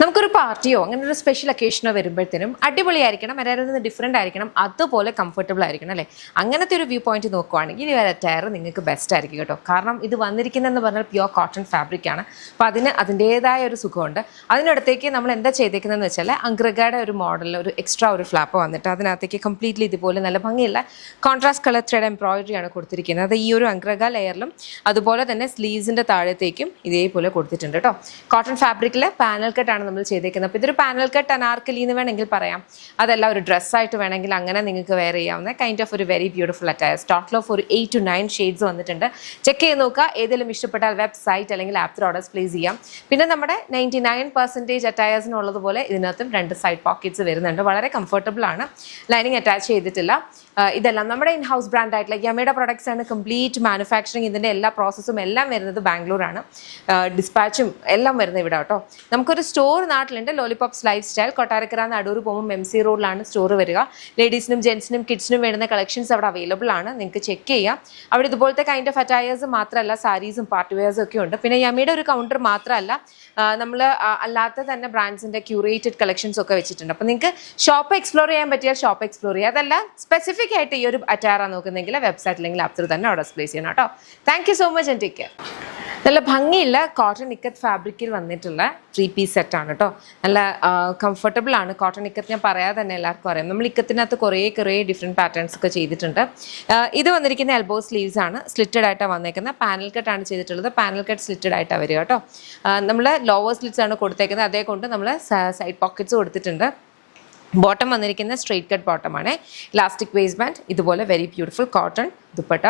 നമുക്കൊരു പാർട്ടിയോ അങ്ങനെ ഒരു സ്പെഷ്യൽ ഒക്കേഷനോ വരുമ്പോഴത്തേനും അടിപൊളിയായിരിക്കണം, എല്ലാവരിൽ നിന്ന് ഡിഫറെൻ്റ് ആയിരിക്കണം, അതുപോലെ കംഫർട്ടബിൾ ആയിരിക്കണം അല്ലേ. അങ്ങനത്തെ ഒരു വ്യൂ പോയിന്റ് നോക്കുവാണെങ്കിൽ ഈ ഒരു അറ്റയർ നിങ്ങൾക്ക് ബെസ്റ്റ് ആയിരിക്കും കേട്ടോ. കാരണം ഇത് വന്നിരിക്കുന്നതെന്ന് പറഞ്ഞാൽ പ്യുവർ കോട്ടൺ ഫാബ്രിക് ആണ്. അപ്പോൾ അതിന് അതിൻ്റേതായ ഒരു സുഖമുണ്ട്. അതിനടുത്തേക്ക് നമ്മൾ എന്താ ചെയ്തേക്കുന്നതെന്ന് വെച്ചാൽ അംഗ്രഗയുടെ ഒരു മോഡലിൽ ഒരു എക്സ്ട്രാ ഒരു ഫ്ലാപ്പ് വന്നിട്ട് അതിനകത്തേക്ക് കംപ്ലീറ്റ്ലി ഇതുപോലെ നല്ല ഭംഗിയുള്ള കോൺട്രാസ്റ്റ് കളർ ത്രെഡ് എംബ്രോയിഡറി ആണ് കൊടുത്തിരിക്കുന്നത്. അത് ഈ ഒരു അംഗ്രഗ ലെയറിലും അതുപോലെ തന്നെ സ്ലീവ്സിൻ്റെ താഴത്തേക്കും ഇതേപോലെ കൊടുത്തിട്ടുണ്ട് കേട്ടോ. കോട്ടൺ ഫാബ്രിക്കിൽ പാനൽ കട്ടാണ് നമ്മൾ ചെയ്തേക്കുന്നത്. അപ്പോൾ ഇതൊരു പാനൽ കട്ട് അനാർക്കലി എന്ന് വേണമെങ്കിൽ പറയാം, അതല്ല ഒരു ഡ്രസ്സായിട്ട് വേണമെങ്കിൽ അങ്ങനെ നിങ്ങൾക്ക് വെയർ ചെയ്യാവുന്ന കൈൻഡ് ഓഫ് ഒരു very beautiful attire. Stock of ഒരു 8 to 9 ഷെയ്ഡ്സ് വന്നിട്ടുണ്ട്. ചെക്ക് ചെയ്ത് നോക്കുക. ഏതെങ്കിലും ഇഷ്ടപ്പെട്ടാൽ വെബ്സൈറ്റ് അല്ലെങ്കിൽ ആപ്പ് ത്രൂ ഓർഡേഴ്സ് പ്ലേസ് ചെയ്യാം. പിന്നെ നമ്മുടെ 99% അറ്റയേഴ്സിനുള്ളതുപോലെ ഇതിനകത്തും 2 സൈഡ് പോക്കറ്റ്സ് വരുന്നുണ്ട്. വളരെ കംഫർട്ടബിൾ ആണ്. ലൈനിങ് അറ്റാച്ച് ചെയ്തിട്ടില്ല. ഇതെല്ലാം നമ്മുടെ ഇൻ ഹൗസ് ബ്രാൻഡ് ആയിട്ടുള്ള യമയുടെ പ്രൊഡക്ട്സ് ആണ്. കംപ്ലീറ്റ് മാനുഫാക്ചറിങ് ഇതിൻ്റെ എല്ലാ പ്രോസസ്സും എല്ലാം വരുന്നത് ബാംഗ്ലൂരാണ്. ഡിസ്പാച്ചും എല്ലാം വരുന്നത് ഇവിടെ കേട്ടോ. നമുക്കൊരു സ്റ്റോർ നാട്ടിലുണ്ട്, lollipops life style. Kottarakkara Adoor പോകുമ്പോൾ MC റോഡിലാണ് സ്റ്റോർ വരിക. ലേഡീസിനും ജെൻസിനും കിഡ്സിനും വേണ്ടുന്ന കളക്ഷൻസ് അവിടെ അവൈലബിൾ ആണ്. നിങ്ങൾക്ക് ചെക്ക് ചെയ്യാം. അവിടെ ഇതുപോലത്തെ കൈൻഡ് ഓഫ് അറ്റയേഴ്സ് മാത്രമല്ല, സാരീസും പാർട്ടി വെയേഴ്സും ഒക്കെ ഉണ്ട്. പിന്നെ യമയുടെ ഒരു കൗണ്ടർ മാത്രമല്ല, നമ്മൾ അല്ലാത്ത തന്നെ ബ്രാൻഡ്സിൻ്റെ ക്യൂറേറ്റഡ് കളക്ഷൻസ് ഒക്കെ വെച്ചിട്ടുണ്ട്. അപ്പോൾ നിങ്ങൾക്ക് ഷോപ്പ് എക്സ്പ്ലോർ ചെയ്യാൻ പറ്റിയാൽ ഷോപ്പ് എക്സ്പ്ലോർ ചെയ്യുക. അതല്ല സ്പെസിഫിക് ആയിട്ട് ഈ ഒരു അറ്റയറാണ് നോക്കുന്നെങ്കിൽ വെബ്സൈറ്റ് അല്ലെങ്കിൽ ആപ്പ് ത്രൂ തന്നെ ഓർഡർ പ്ലേസ് ചെയ്യണം കേട്ടോ. Thank you so much and take care. നല്ല ഭംഗിയുള്ള കോട്ടൺ ഇക്കത്ത് ഫാബ്രിക്കിൽ വന്നിട്ടുള്ള 3 പീസ് സെറ്റാണ് കേട്ടോ. നല്ല കംഫർട്ടബിൾ ആണ്. കോട്ടൺ ഇക്കത്ത് ഞാൻ പറയാതെ തന്നെ എല്ലാവർക്കും അറിയാം. നമ്മൾ ഇക്കത്തിനകത്ത് കുറേ ഡിഫറെൻറ്റ് പാറ്റേൺസ് ഒക്കെ ചെയ്തിട്ടുണ്ട്. ഇത് വന്നിരിക്കുന്ന എൽബോ സ്ലീവ്സ് ആണ്. സ്ലിറ്റഡ് ആയിട്ടാണ് വന്നേക്കുന്നത്. പാനൽ കട്ടാണ് ചെയ്തിട്ടുള്ളത്. പാനൽ കട്ട് സ്ലിറ്റഡ് ആയിട്ടാണ് വരിക കേട്ടോ. നമ്മൾ ലോവർ സ്ലിറ്റ്സ് ആണ് കൊടുത്തേക്കുന്നത്. അതേ കൊണ്ട് നമ്മൾ സൈഡ് പോക്കറ്റ്സ് കൊടുത്തിട്ടുണ്ട്. ബോട്ടം വന്നിരിക്കുന്ന സ്ട്രെയിറ്റ് കട്ട് ബോട്ടമാണ്. ഇലാസ്റ്റിക് വേസ്റ്റ് ബാൻഡ്, ഇതുപോലെ വെരി ബ്യൂട്ടിഫുൾ കോട്ടൺ ദുപ്പട്ട,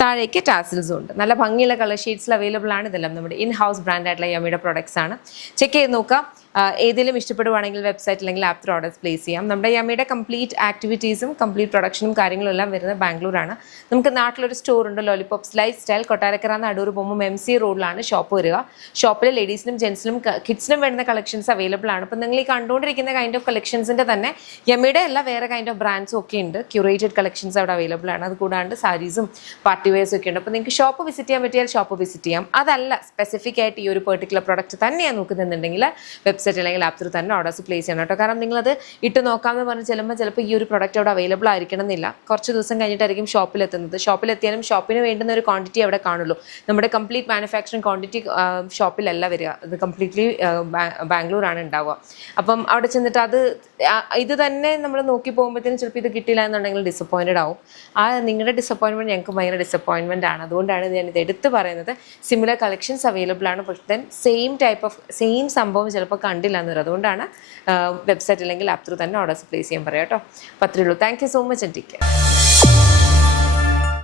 താഴേക്ക് ടാസിൽസും ഉണ്ട്. നല്ല ഭംഗിയുള്ള കളർ ഷെയ്ഡ്സിൽ അവൈലബിൾ ആണ്. ഇതെല്ലാം നമ്മുടെ ഇൻ ഹൗസ് ബ്രാൻഡ് ആയിട്ടുള്ള യമയുടെ പ്രൊഡക്ട്സ് ആണ്. ചെക്ക് ചെയ്ത് നോക്കാം. ഏതെങ്കിലും ഇഷ്ടപ്പെടുവാണെങ്കിൽ വെബ്സൈറ്റ് അല്ലെങ്കിൽ ആപ്പ് ത്രൂ ഓർഡേഴ്സ് പ്ലേസ് ചെയ്യാം. നമ്മുടെ യമയുടെ കംപ്ലീറ്റ് ആക്ടിവിറ്റീസും കംപ്ലീറ്റ് പ്രൊഡക്ഷനും കാര്യങ്ങളും എല്ലാം വരുന്നത് ബാംഗ്ലൂരാണ്. നമുക്ക് നാട്ടിലൊരു സ്റ്റോർ ഉണ്ട്, lollipops life style. Kottarakkara Adoor പോകുമ്പോൾ MC റോഡിലാണ് ഷോപ്പ് വരിക. ഷോപ്പിൽ ലേഡീസിനും ജെൻസിനും കിഡ്സിനും വേണ്ടുന്ന കളക്ഷൻസ് അവൈലബിൾ ആണ്. അപ്പോൾ നിങ്ങൾ ഈ കണ്ടുകൊണ്ടിരിക്കുന്ന കൈൻഡ് ഓഫ് കളക്ഷൻസിൻ്റെ തന്നെ യമയുടെ എല്ലാ വേറെ കൈൻഡ് ഓഫ് ബ്രാൻഡ്സും ഒക്കെ ഉണ്ട്. ക്യൂറേറ്റഡ് കളക്ഷൻസ് അവിടെ അവൈലബിൾ ആണ്. അത് കൂടാണ്ട് സാരീസും പാർട്ടി വെയേഴ്സും ഒക്കെ ഉണ്ട്. അപ്പോൾ നിങ്ങൾക്ക് ഷോപ്പ് വിസിറ്റ് ചെയ്യാൻ പറ്റിയാൽ ഷോപ്പ് വിസിറ്റ് ചെയ്യാം. അതല്ല സ്പെസിഫിക് ആയിട്ട് ഈ ഒരു പെർട്ടിക്കുലർ പ്രൊഡക്റ്റ് തന്നെയാണ് നോക്കുന്നുണ്ടെങ്കിൽ വെബ്സൈറ്റ് അല്ലെങ്കിൽ ആപ്പ് ത്രൂ തന്നെ ഓർഡേഴ്സ് പ്ലേസ് ചെയ്യണം കേട്ടോ. കാരണം നിങ്ങളത് ഇട്ട് നോക്കാമെന്ന് പറഞ്ഞ് ചിലപ്പോൾ ഈ ഒരു പ്രൊഡക്റ്റ് അവിടെ അവൈലബിൾ ആയിരിക്കണം എന്നില്ല. കുറച്ച് ദിവസം കഴിഞ്ഞിട്ടായിരിക്കും ഷോപ്പിലെത്തുന്നത്. ഷോപ്പിലെത്തിയാലും ഷോപ്പിന് വേണ്ടുന്ന ഒരു ക്വാണ്ടിറ്റി അവിടെ കാണുള്ളൂ. നമ്മുടെ കംപ്ലീറ്റ് മാനുഫാക്ചറിങ് ക്വാണ്ടിറ്റി ഷോപ്പിലല്ല വരിക. അത് കംപ്ലീറ്റ്ലി ബാംഗ്ലൂരാണ് ഉണ്ടാവുക. അപ്പം അവിടെ ചെന്നിട്ട് ഇത് തന്നെ നമ്മൾ നോക്കി പോകുമ്പോഴത്തേനും ചിലപ്പോൾ ഇത് കിട്ടില്ല എന്നുണ്ടെങ്കിൽ ഡിസപ്പോയിൻറ്റഡ് ആവും. നിങ്ങളുടെ ഡിസപ്പോയിൻമെൻറ്റ് ഞങ്ങൾക്ക് ഭയങ്കര ഡിസപ്പോയിൻമെൻ്റ് ആണ്. അതുകൊണ്ടാണ് ഞാനിത് എടുത്ത് പറയുന്നത്. സിമിലർ കളക്ഷൻസ് അവൈലബിൾ ആണ്. പക്ഷേ ദെൻ സെയിം സംഭവം ചിലപ്പോൾ കണ്ടില്ല എന്ന് വരും. അതുകൊണ്ടാണ് വെബ്സൈറ്റ് അല്ലെങ്കിൽ ആപ്പ് ത്രൂ തന്നെ ഓർഡേഴ്സ് പ്ലേസ് ചെയ്യാൻ പറയാം കേട്ടോ. അപ്പോൾ അത്രയേ ഉള്ളൂ. Thank you so much and take care.